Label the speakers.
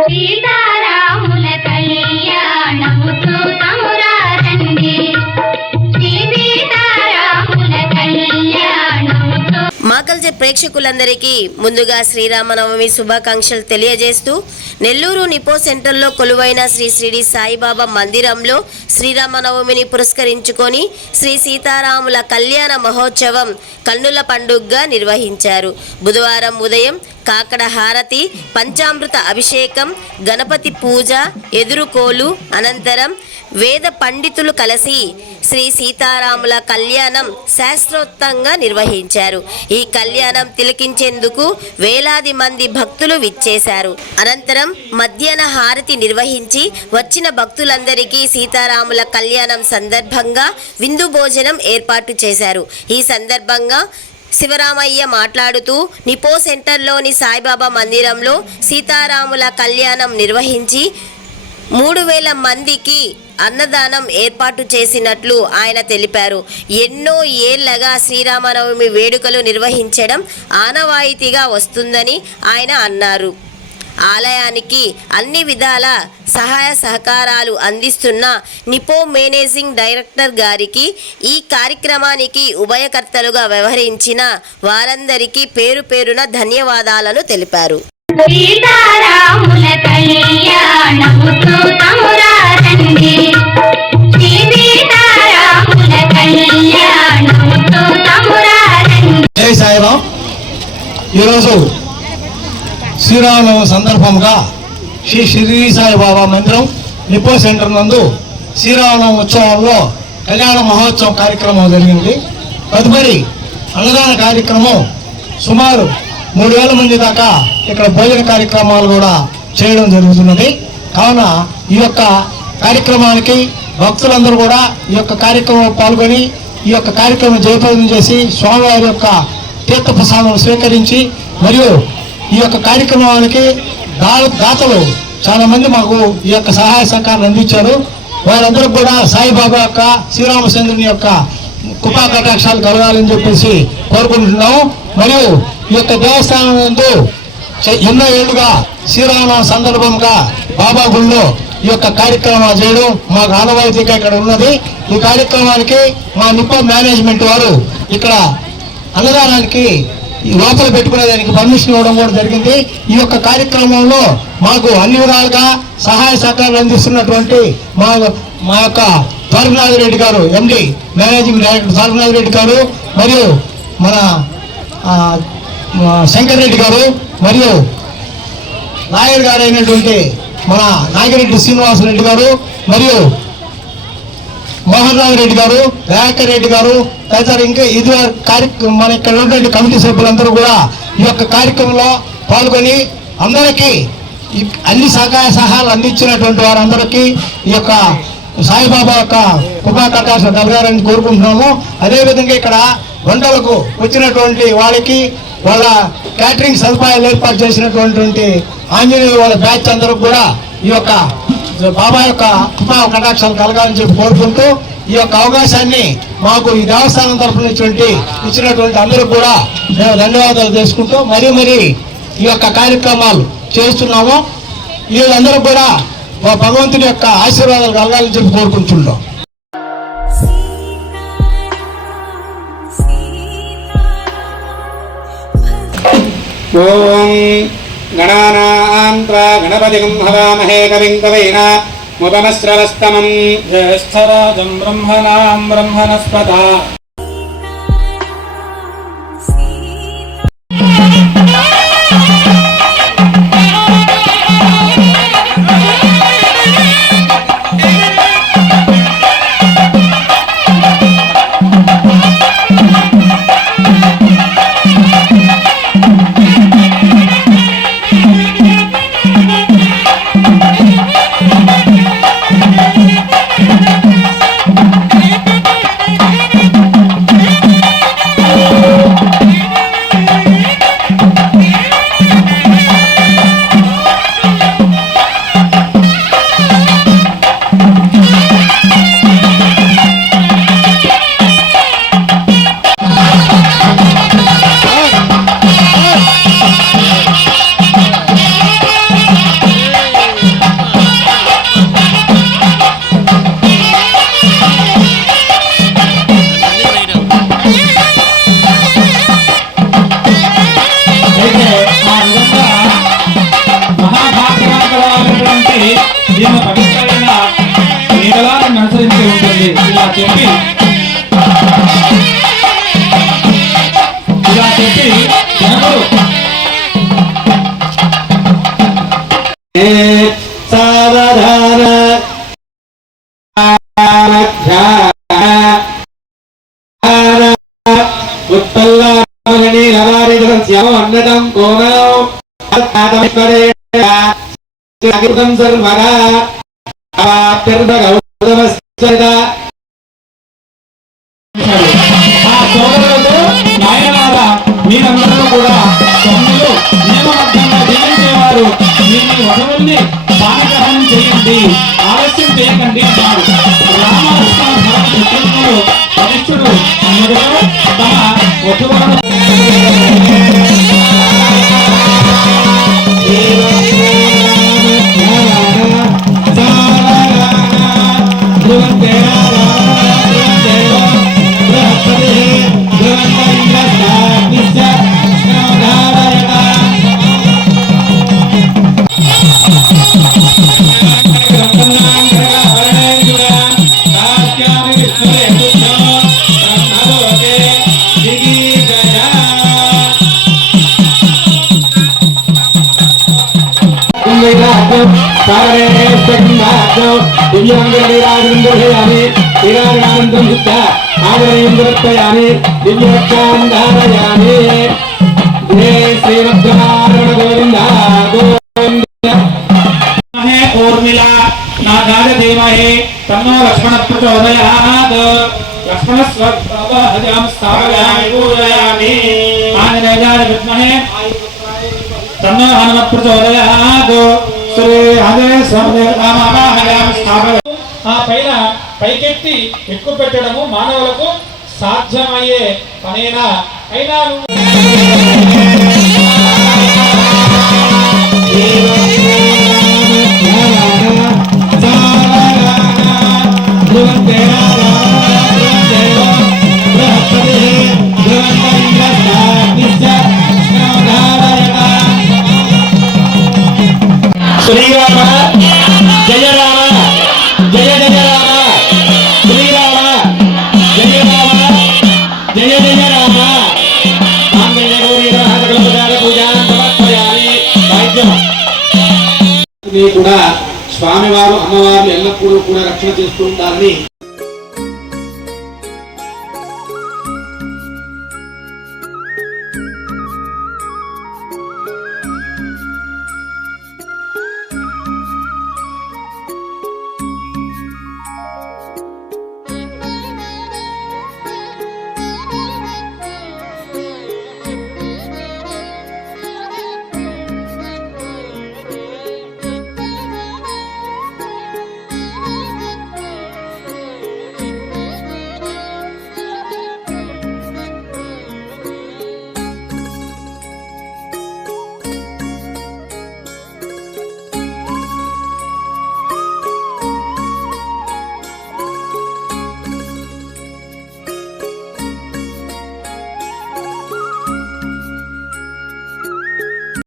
Speaker 1: సీతారాముల కళ్యాణము రండి సీతారాముల కళ్యాణము
Speaker 2: మాకల్జే ప్రేక్షకులందరికీ ముందుగా శ్రీరామనవమి శుభాకాంక్షలు తెలియజేస్తూ నెల్లూరు నిపో సెంటర్లో కొలువైన శ్రీ శ్రీడి సాయిబాబా మందిరంలో శ్రీరామనవమిని పురస్కరించుకొని శ్రీ సీతారాముల కళ్యాణ మహోత్సవం కన్నుల పండుగగా నిర్వహించారు. బుధవారం ఉదయం కాకడ హారతి పంచామృత అభిషేకం గణపతి పూజ ఎదురుకోలు అనంతరం వేద పండితులు కలిసి శ్రీ సీతారాముల కళ్యాణం శాస్త్రోక్తంగా నిర్వహించారు. ఈ కళ్యాణం తిలకించేందుకు వేలాది మంది భక్తులు విచ్చేశారు. అనంతరం మధ్యాహ్న హారతి నిర్వహించి వచ్చిన భక్తులందరికీ సీతారాముల కళ్యాణం సందర్భంగా విందు భోజనం ఏర్పాటు చేశారు. ఈ సందర్భంగా శివరామయ్య మాట్లాడుతూ నిపో సెంటర్లోని సాయిబాబా మందిరంలో సీతారాముల కళ్యాణం నిర్వహించి మూడు వేల మందికి అన్నదానం ఏర్పాటు చేసినట్లు ఆయన తెలిపారు. ఎన్నో ఏళ్ళగా శ్రీరామనవమి వేడుకలు నిర్వహించడం ఆనవాయితీగా వస్తుందని ఆయన అన్నారు. ఆలయానికి అన్ని విధాల సహాయ సహకారాలు అందిస్తున్న నిపో మేనేజింగ్ డైరెక్టర్ గారికి ఈ కార్యక్రమానికి ఉభయకర్తలుగా వ్యవహరించిన వారందరికీ పేరు పేరున ధన్యవాదాలను తెలిపారు.
Speaker 1: సీతారాముల కళ్యాణము చూతమురా రండి శ్రీ సీతారాముల కళ్యాణము చూతమురా రండి
Speaker 3: జై సాయిరాం ఈరోజు శ్రీరామనవమి సందర్భంగా శ్రీ షిరిడి సాయిబాబా మందిరం నిపో సెంటర్ నందు శ్రీరామనవమి ఉత్సవంలో కళ్యాణ మహోత్సవం కార్యక్రమం జరిగింది. తదుపరి అన్నదాన కార్యక్రమం సుమారు మూడు వేల మంది దాకా ఇక్కడ భోజన కార్యక్రమాలు కూడా చేయడం జరుగుతున్నది. కావున ఈ యొక్క కార్యక్రమానికి భక్తులందరూ కూడా ఈ యొక్క కార్యక్రమంలో పాల్గొని ఈ యొక్క కార్యక్రమం జయప్రదం చేసి స్వామివారి యొక్క తీర్థ ప్రసాదం స్వీకరించి మరియు ఈ యొక్క కార్యక్రమానికి దా దాతలు చాలా మంది మాకు ఈ యొక్క సహాయ సహకారాలు అందించారు. వారందరూ కూడా సాయిబాబా యొక్క శ్రీరామచంద్రుని యొక్క కృపా కటాక్షాలు కలగాలని చెప్పేసి కోరుకుంటున్నాము మరియు ఈ యొక్క దేవస్థానం నందు ఎన్నో ఏళ్ళుగా శ్రీరామ సందర్భంగా బాబా గుళ్ళో ఈ యొక్క కార్యక్రమాలు చేయడం మాకు ఆనవాయితీగా ఇక్కడ ఉన్నది. ఈ కార్యక్రమానికి మా నిప్ప మేనేజ్మెంట్ వారు ఇక్కడ అన్నదానానికి ఈ లోపల పెట్టుకునేదానికి పర్మిషన్ ఇవ్వడం కూడా జరిగింది. ఈ యొక్క కార్యక్రమంలో మాకు అన్ని విధాలుగా సహాయ సహకారాలు అందిస్తున్నటువంటి మా మా యొక్క Dwarakanath Reddy garu MD managing director Dwarakanath Reddy garu మరియు మన శంకర్ రెడ్డి గారు మరియు నాయర్ గారు అయినటువంటి మన నాగిరెడ్డి శ్రీనివాసరెడ్డి గారు మరియు మోహన్ రావు రెడ్డి గారు దయాకర్ రెడ్డి గారు తదితర ఇంకా ఇది కార్యక్రమం మన ఇక్కడ ఉన్నటువంటి కమిటీ సభ్యులందరూ కూడా ఈ యొక్క కార్యక్రమంలో పాల్గొని అందరికీ అన్ని సహకార సహాయాలు అందించినటువంటి వారందరికీ ఈ యొక్క సాయిబాబా యొక్క కృపా కలగాలని కోరుకుంటున్నాము. అదేవిధంగా ఇక్కడ వంటలకు వచ్చినటువంటి వాళ్ళకి వాళ్ళ క్యాటరింగ్ సదుపాయాలు ఏర్పాటు చేసినటువంటి ఆంజనేయులు వాళ్ళ బ్యాచ్ అందరూ కూడా ఈ యొక్క బాబా యొక్క కృపా కటాక్షాలు కలగాలని చెప్పి కోరుకుంటూ ఈ యొక్క అవకాశాన్ని మాకు ఈ దేవస్థానం తరఫున ఇచ్చినటువంటి ఇచ్చినటువంటి అందరూ కూడా మేము ధన్యవాదాలు చేసుకుంటూ మరీ మరీ ఈ యొక్క కార్యక్రమాలు చేస్తున్నాము. వీళ్ళందరూ కూడా మా భగవంతుని యొక్క ఆశీర్వాదాలు కలగాలని చెప్పి కోరుకుంటున్నాం.
Speaker 4: ఓం గణానా त्वा गणपतिगं हवामहे कविं कवेन मुपमश्रवस्तमम् ज्येष्ठराजं ब्रह्मणां ब्रह्मणस्पता సావధాన ఉత్పల్లామణి రవారిధస్యం అన్నదం కోణం అకృతం సర్వదా అవాప్తిర్భగౌతమశ్చరిత பாகம் தாவரே சகிமாக்கம் திவ்யாங்கரீராஜந்தோடையாமே திராகானந்தம் சித்தா ஆதரேந்திரத்தையாமே திவ்யாக்காந்தாரயாமே ஜே ஸ்ரீவத்ராரண கோவிந்தா கோவிந்த ஊர்மிளா नागाय देमहे तन्नो लक्ष्मण प्रचोदयात् लक्ष्मण स्वभजाम स्थापयामि आंजनेयाय विद्महे तन्नो हनुमत् प्रचोदयात् శ్రీ ఆ పైన పైకెత్తి ఎక్కువ పెట్టడము మానవులకు సాధ్యమయ్యే పనేనా అయినా నువ్వు కూడా స్వామివారు అమ్మవారు ఎల్లప్పుడూ కూడా రక్షణ చేస్తూ ఉండాలని